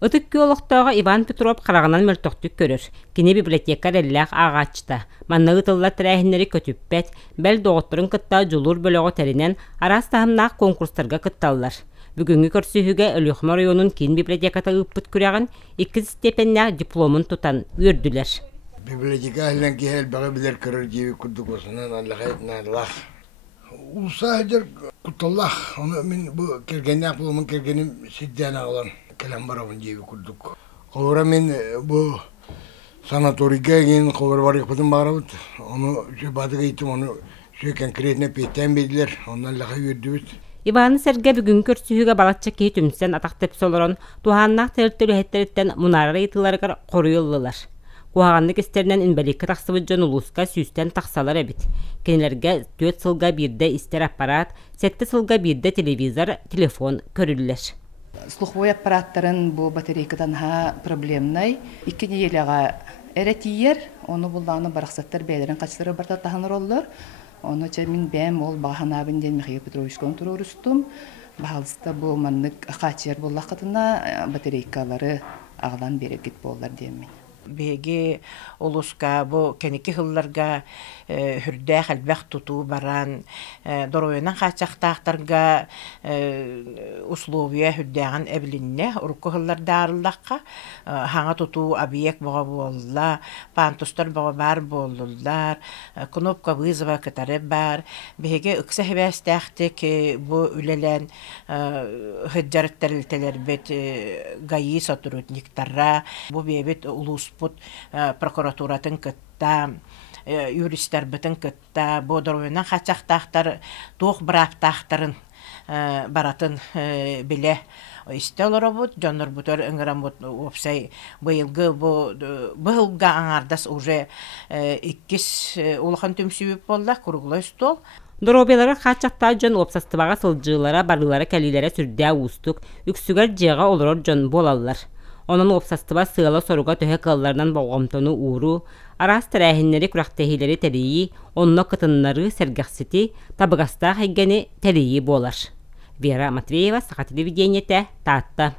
Ытык киологтоога Иван Петров карагынан мөлтөктүк көрөр. Кини библиотека реллах агачта. Манна ытылла тирәһиннәре көтүппәт, бәл доғыттырын кытта жулур бөлөгө теринен арастаһымнаах конкурстарга кытталлар. Бүгүнгү көрсүһүгө Өлүхмө районун кин библиотеката ыппыт күрәгән 2 степеннә дипломын тутан үрдүләр. Библиотека һәллән киһәл бага билер көрөр җиби курдук осынан Аллаһ Аллаһ. Усаҗыр куталлах, аны мин бу кергәннәк булмын кергәнем сиддән алган. Келем барабын җиби курдук. Хәзер мин бу санаторийга ген хәзер бар икән барабыз. Аны җибадыга иттем, аны шу конкретно петән бидләр, аннан Аллаһ үрдүбез. Иван Серге бүгүн көрсүһүгө балачча кей түмсен атактеп солорон туһаннак тертөлөһеттериттен мунарара итыларга коруйуллар. Куаганлык истеринен инбеликке тахсыбы жон улуска сүүстен тахсалар эбит. Кенелерге 4 сылга бирде истер аппарат, 7 сылга бирде телевизор, телефон көрүллер. Слуховой аппараттарын бу батарейкадан проблемнай. 2 неделяга эретиер, оны булланы бараксаттар бәйләрен качтырып барта таханыр оллар. Оны чемин бәм ол баганабын ден Михаил Петрович контролюстум. Баалыста бу маннык качер буллакытына батарейкалары агылан берекет боллар деймен. Беге олуска бу кенеки хылларга хүрдә хәлбәх туту баран дороянан хачактактарга условия хүрдәгән эблинне урку хыллар дарыллакка хаңа туту объект бага болла пантустар бага бар болдулар кнопка вызова катары бар беге ыкса хәбәстәхтек бу үлелән хәҗҗәртәлтәләр бит гаи сотрудниктарра бу бебет улус прокуратуратын кытта, юристтер бітін кытта, бодыруынан қачақтақтар, тоқ браптақтарын баратын біле истелері бұд, жоныр бұтыр үңірім бұд, опсай бұғылға аңардас уже 2 улахан түмсібіп болда, күріғылы стол. Доробелары қачақта жон опсастыбаға сылжылара, барылары кәлилері сүрдә устук, үксүгер жеға олырор жон болалар. Onun opsastıba sığala soruga töhe kıllarından boğamtonu uğru, aras tərəhinləri kuraqtəhilləri təliyi, onunla qıtınları sərgəxsiti, tabıqasta həggəni təliyi bolar. Vera Matveyeva, Sağa Televideniyete, Tatta.